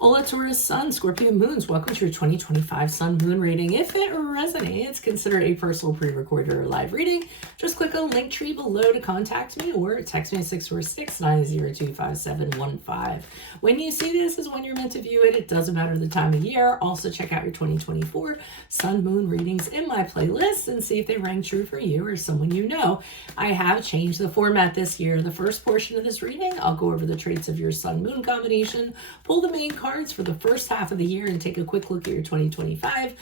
Hola Taurus Sun, Scorpio Moons. Welcome to your 2025 Sun Moon reading. If it resonates, consider a personal pre-recorded or live reading. Just click on the link tree below to contact me or text me at 646-902-5715. When you see this is when you're meant to view it. It doesn't matter the time of year. Also check out your 2024 Sun Moon readings in my playlist and see if they rang true for you or someone you know. I have changed the format this year. The first portion of this reading, I'll go over the traits of your Sun Moon combination, pull the main cards for the first half of the year and take a quick look at your 2025.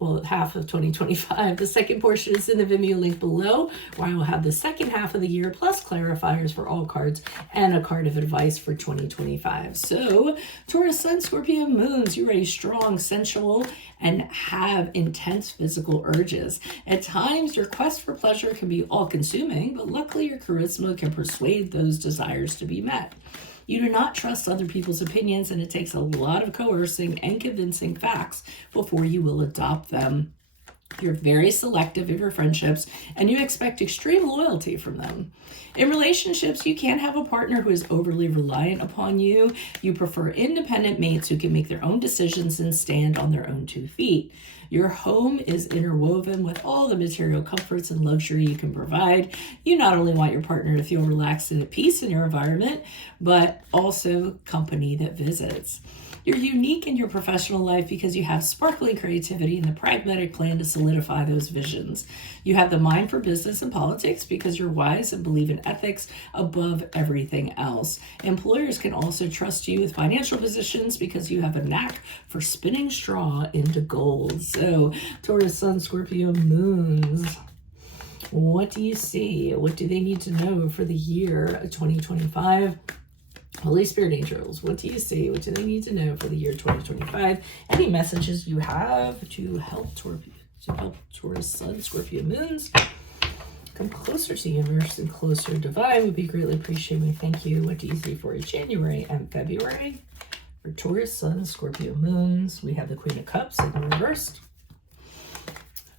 Well, half of 2025. The second portion is in the Vimeo link below, where I will have the second half of the year plus clarifiers for all cards and a card of advice for 2025. So, Taurus Sun, Scorpio Moons, you are a strong, sensual, and have intense physical urges. At times, your quest for pleasure can be all-consuming, but luckily your charisma can persuade those desires to be met. You do not trust other people's opinions, and it takes a lot of coercing and convincing facts before you will adopt them. You're very selective in your friendships, and you expect extreme loyalty from them. In relationships, you can't have a partner who is overly reliant upon you. You prefer independent mates who can make their own decisions and stand on their own 2 feet. Your home is interwoven with all the material comforts and luxury you can provide. You not only want your partner to feel relaxed and at peace in your environment, but also company that visits. You're unique in your professional life because you have sparkling creativity and the pragmatic plan to solidify those visions. You have the mind for business and politics because you're wise and believe in ethics above everything else. Employers can also trust you with financial positions because you have a knack for spinning straw into gold. So, Taurus Sun, Scorpio Moons. What do you see? What do they need to know for the year 2025? Holy Spirit Angels, what do you see? What do they need to know for the year 2025? Any messages you have to help Taurus Sun, Scorpio Moons come closer to the universe and closer to divine would be greatly appreciated. Thank you. What do you see for January and February? For Taurus Sun, Scorpio Moons, we have the Queen of Cups in the reversed.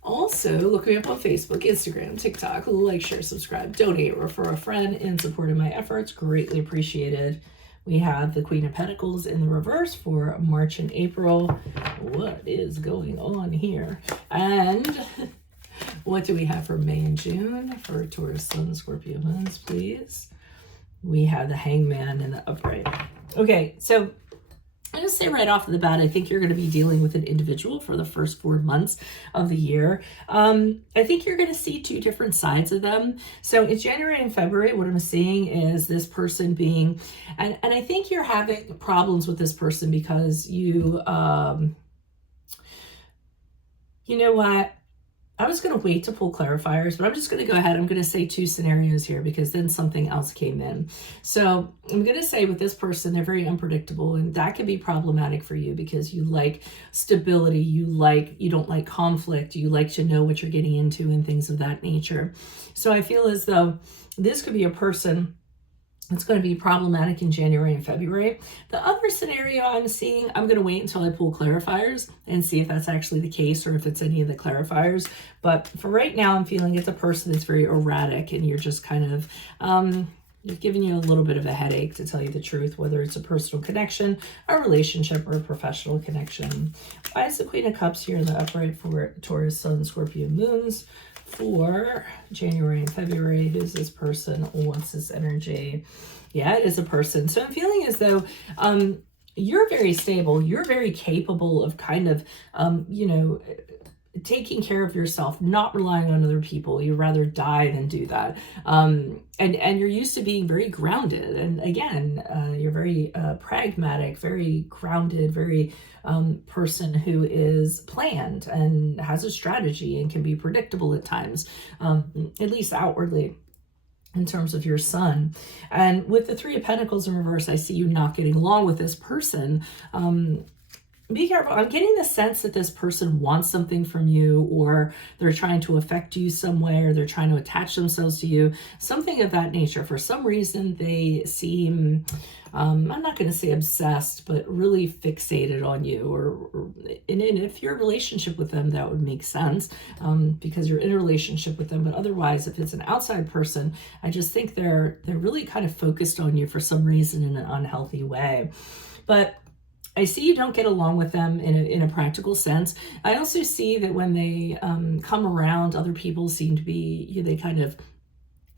Also, look me up on Facebook, Instagram, TikTok. Like, share, subscribe, donate, refer a friend in support of my efforts. Greatly appreciated. We have the Queen of Pentacles in the reverse for March and April. What is going on here? And what do we have for May and June for Taurus Sun, Scorpio Moons, please? We have the Hangman in the upright. Okay, so I'm going to say right off the bat, I think you're going to be dealing with an individual for the first 4 months of the year. I think you're going to see 2 different sides of them. So in January and February, what I'm seeing is this person being, and I think you're having problems with this person because you know what? I was going to wait to pull clarifiers, but I'm just going to go ahead. I'm going to say 2 scenarios here because then something else came in. So I'm going to say with this person, they're very unpredictable, and that can be problematic for you because you like stability, you don't like conflict, you like to know what you're getting into and things of that nature. So I feel as though this could be a person it's going to be problematic in January and February. The other scenario I'm seeing, I'm going to wait until I pull clarifiers and see if that's actually the case or if it's any of the clarifiers. But for right now, I'm feeling it's a person that's very erratic and you're just kind of, you're giving you a little bit of a headache, to tell you the truth, whether it's a personal connection, a relationship, or a professional connection. Why is the Queen of Cups here in the upright for Taurus Sun, Scorpio Moons? For January and February, who's this person? What's this energy? Yeah, it is a person. So I'm feeling as though you're very stable. You're very capable of kind of, taking care of yourself, not relying on other people. You'd rather die than do that. And you're used to being very grounded. And again, you're very pragmatic, very grounded, very person who is planned and has a strategy and can be predictable at times, at least outwardly, in terms of your sun. And with the 3 of Pentacles in reverse, I see you not getting along with this person. Be careful. I'm getting the sense that this person wants something from you, or they're trying to affect you some way, or they're trying to attach themselves to you, something of that nature. For some reason, they seem, I'm not going to say obsessed, but really fixated on you. And if you're in a relationship with them, that would make sense because you're in a relationship with them. But otherwise, if it's an outside person, I just think they're really kind of focused on you for some reason in an unhealthy way. But I see you don't get along with them in a practical sense. I also see that when they come around, other people seem to be, they kind of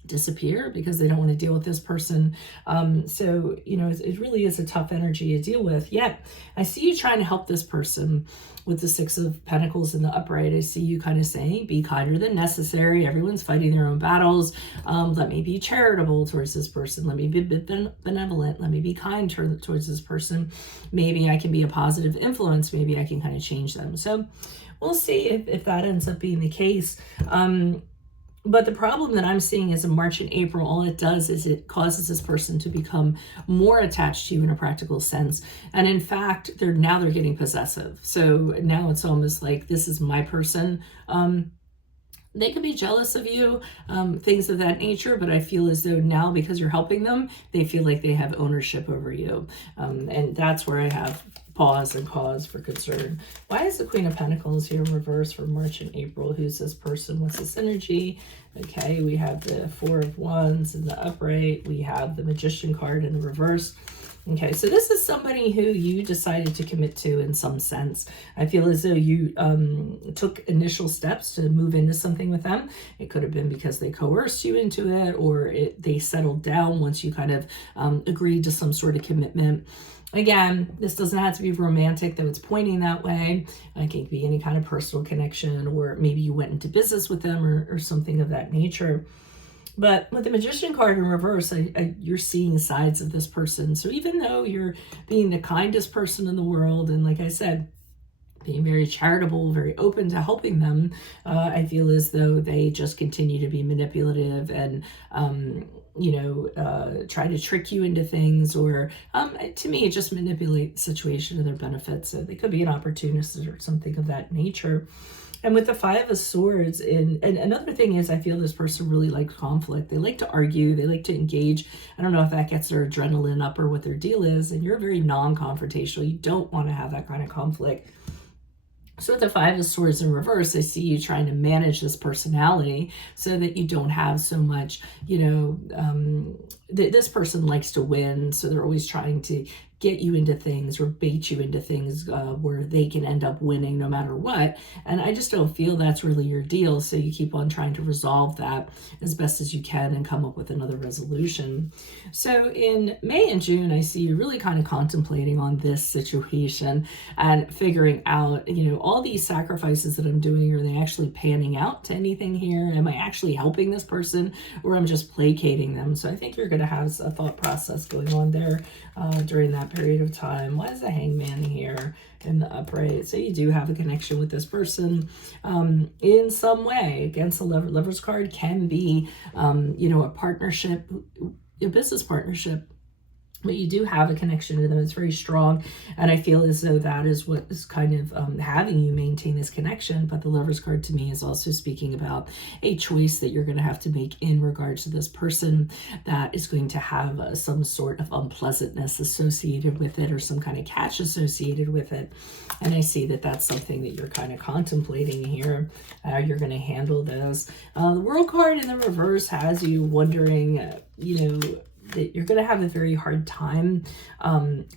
disappear because they don't want to deal with this person. So, it really is a tough energy to deal with. Yet, I see you trying to help this person with the Six of Pentacles in the upright. I see you kind of saying, be kinder than necessary. Everyone's fighting their own battles. Let me be charitable towards this person. Let me be benevolent. Let me be kind towards this person. Maybe I can be a positive influence. Maybe I can kind of change them. So we'll see if that ends up being the case. But the problem that I'm seeing is in March and April, all it does is it causes this person to become more attached to you in a practical sense. And in fact, they're getting possessive. So now it's almost like, this is my person. They could be jealous of you, things of that nature, but I feel as though now, because you're helping them, they feel like they have ownership over you. And that's where I have pause and cause for concern. Why is the Queen of Pentacles here in reverse for March and April? Who's this person? What's this energy? Okay, we have the Four of Wands in the upright. We have the Magician card in the reverse. Okay, so this is somebody who you decided to commit to in some sense. I feel as though you took initial steps to move into something with them. It could have been because they coerced you into it, or they settled down once you kind of agreed to some sort of commitment. Again, this doesn't have to be romantic, though it's pointing that way. It can be any kind of personal connection, or maybe you went into business with them or something of that nature. But with the Magician card in reverse, you're seeing sides of this person. So even though you're being the kindest person in the world, and like I said, being very charitable, very open to helping them, I feel as though they just continue to be manipulative and, try to trick you into things, or to me, just manipulate the situation to their benefit. So they could be an opportunist or something of that nature. And with the Five of Swords, and another thing is, I feel this person really likes conflict. They like to argue. They like to engage. I don't know if that gets their adrenaline up or what their deal is. And you're very non-confrontational. You don't want to have that kind of conflict. So with the Five of Swords in reverse, I see you trying to manage this personality so that you don't have so much, this person likes to win. So they're always trying to get you into things or bait you into things where they can end up winning no matter what. And I just don't feel that's really your deal. So you keep on trying to resolve that as best as you can and come up with another resolution. So in May and June, I see you really kind of contemplating on this situation and figuring out, all these sacrifices that I'm doing, are they actually panning out to anything here? Am I actually helping this person, or I'm just placating them? So I think you're going to have a thought process going on there during that period of time. Why is the Hangman here in the upright? So you do have a connection with this person in some way. Against the Lover's card can be, a partnership, a business partnership. But you do have a connection to them. It's very strong. And I feel as though that is what is kind of having you maintain this connection. But the Lover's card to me is also speaking about a choice that you're going to have to make in regards to this person that is going to have some sort of unpleasantness associated with it, or some kind of catch associated with it. And I see that that's something that you're kind of contemplating here, how you're going to handle this. The World card in the reverse has you wondering, that you're going to have a very hard time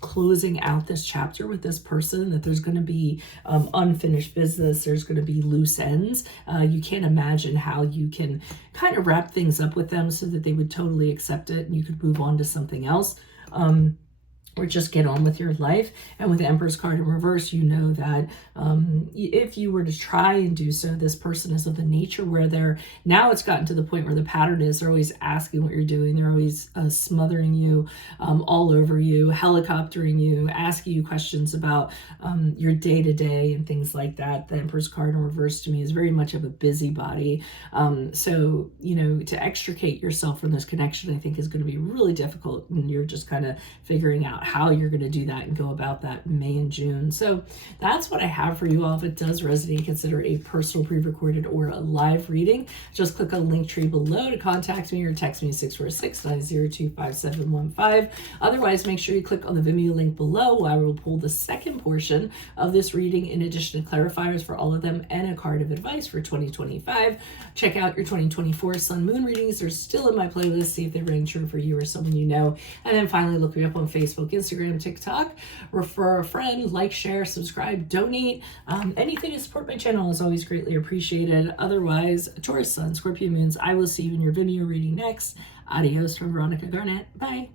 closing out this chapter with this person, that there's going to be unfinished business, there's going to be loose ends. You can't imagine how you can kind of wrap things up with them so that they would totally accept it and you could move on to something else. Or just get on with your life. And with the Emperor's card in reverse, you know that if you were to try and do so, this person is of the nature where now it's gotten to the point where the pattern is they're always asking what you're doing. They're always smothering you, all over you, helicoptering you, asking you questions about your day-to-day and things like that. The Emperor's card in reverse to me is very much of a busybody. So, to extricate yourself from this connection, I think is going to be really difficult. And you're just kind of figuring out how you're going to do that and go about that in May and June. So that's what I have for you all. If it does resonate, consider a personal pre-recorded or a live reading. Just click on the link tree below to contact me, or text me 646-902-5715. Otherwise, make sure you click on the Vimeo link below, where I will pull the second portion of this reading in addition to clarifiers for all of them and a card of advice for 2025. Check out your 2024 Sun Moon readings. They're still in my playlist. See if they ring true for you or someone you know. And then finally, look me up on Facebook, Instagram, TikTok. Refer a friend, like, share, subscribe, donate. Anything to support my channel is always greatly appreciated. Otherwise, Taurus Sun, Scorpio Moons, I will see you in your video reading next. Adios from Veronica Garnett. Bye.